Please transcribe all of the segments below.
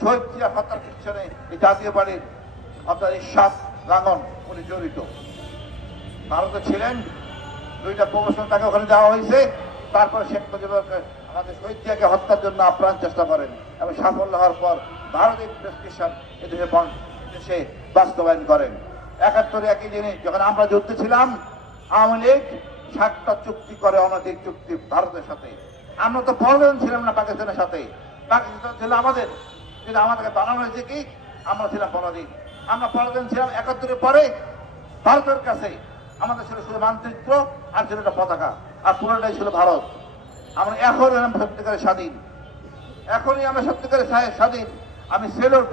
শহীদ জিয়া হত্যার পিছনে এই জাতীয় পার্টির অর্থাৎ ইরশাদ রাঙ্গন উনি জড়িত। ভারতে ছিলেন, দুইটা প্রমোশন তাকে ওখানে দেওয়া হয়েছে। তারপর শেখ মুজিবুরকে আমাদের শহীদ জিয়াকে হত্যার জন্য আপ্রাণ চেষ্টা করেন এবং সাফল্য হওয়ার পর ভারতের প্রেসক্রিপশন দেশে বাস্তবায়ন করেন। ৭১ একই জিনিস, যখন আমরা যুদ্ধে ছিলাম আওয়ামী লীগ ৭টা চুক্তি করে, অনৈতিক চুক্তি ভারতের সাথে। আমরা তো পরাধীন ছিলাম না পাকিস্তানের সাথে, পাকিস্তান ছিল আমাদের, কিন্তু আমাদেরকে বানানো হয়েছে কি আমরা ছিলাম পরাধীন। আমরা পরাধীন ছিলাম ৭১ পরে ভারতের কাছে। আমাদের ছিল শুধু মানচিত্র আর ছিল একটা পতাকা, আর পুরোটাই ছিল ভারত। আমরা এখন সত্যিকারে স্বাধীন, এখনই আমরা সত্যিকারে স্বাধীন। আমি সেলুট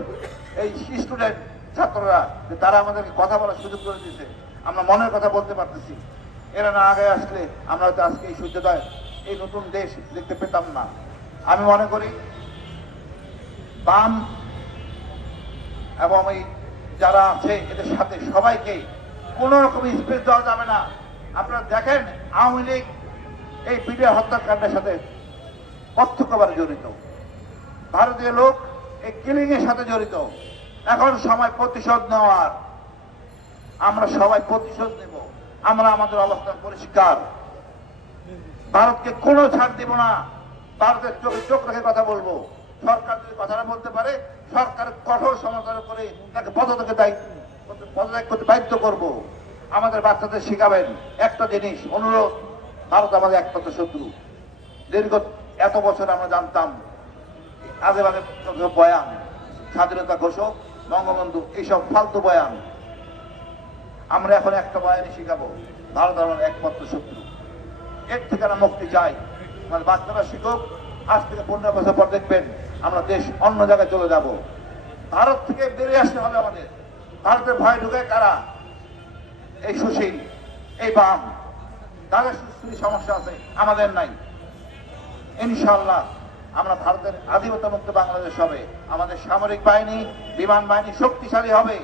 এই স্টুডেন্ট ছাত্ররা, যে তারা আমাদেরকে কথা বলার সুযোগ করে দিয়েছে, আমরা মনের কথা বলতে পারতেছি। এরা না আগে আসলে আমরা হয়তো আজকে এই সূর্যোদয়, এই নতুন দেশ দেখতে পেতাম না। আমি মনে করি বাম এবং এই যারা আছে এদের সাথে সবাইকে কোন রকম স্পেস দেওয়া যাবে না। আপনারা দেখেন আওয়ামী লীগ এই পিডিআর হত্যাকাণ্ডের সাথে প্রত্যক্ষভাবে জড়িত, ভারতীয় লোক এই কিলিং এর সাথে জড়িত। এখন সময় প্রতিশোধ নেওয়ার, আমরা সবাই প্রতিশোধ নেব। আমরা আমাদের অবস্থান পরিষ্কার, ভারতকে কোনো ছাড় দিব না। ভারতের চোখে চোখ রেখে কথা বলবো। সরকার যদি কথাটা বলতে পারে, সরকার কঠোর সমালোচনা করে তাকে পদত্যাগ করতে বাধ্য করব। আমাদের বাচ্চাদের শিখাবেন একটা জিনিস, অনুরোধ, ভারত আমাদের একমাত্র শত্রু। দীর্ঘ এত বছর আমরা জানতাম আগে বাগে বয়ান, স্বাধীনতা ঘোষক, বঙ্গবন্ধু, এইসব ফালতু বয়ান। আমরা এখন একটা বয়ানই শিখাবো, ভারত আমাদের একমাত্র শত্রু। এর থেকে আমরা মুক্তি চাই। মানে বাচ্চারা শিখুক, আজ থেকে 15 বছর পর দেখবেন আমরা দেশ অন্য জায়গায় চলে যাব। ভারত থেকে বেরিয়ে আসতে হবে আমাদের। ভারতের ভয় ঢুকে কারা? এই সুশীল, এই বাম, তাদের সুশীল সমস্যা আছে, আমাদের নাই। ইনশাআল্লাহ আমরা ভারতের আধিপত্য মুক্ত বাংলাদেশ হবে। আমাদের সামরিক বাহিনী, বিমান বাহিনী শক্তিশালী হবে।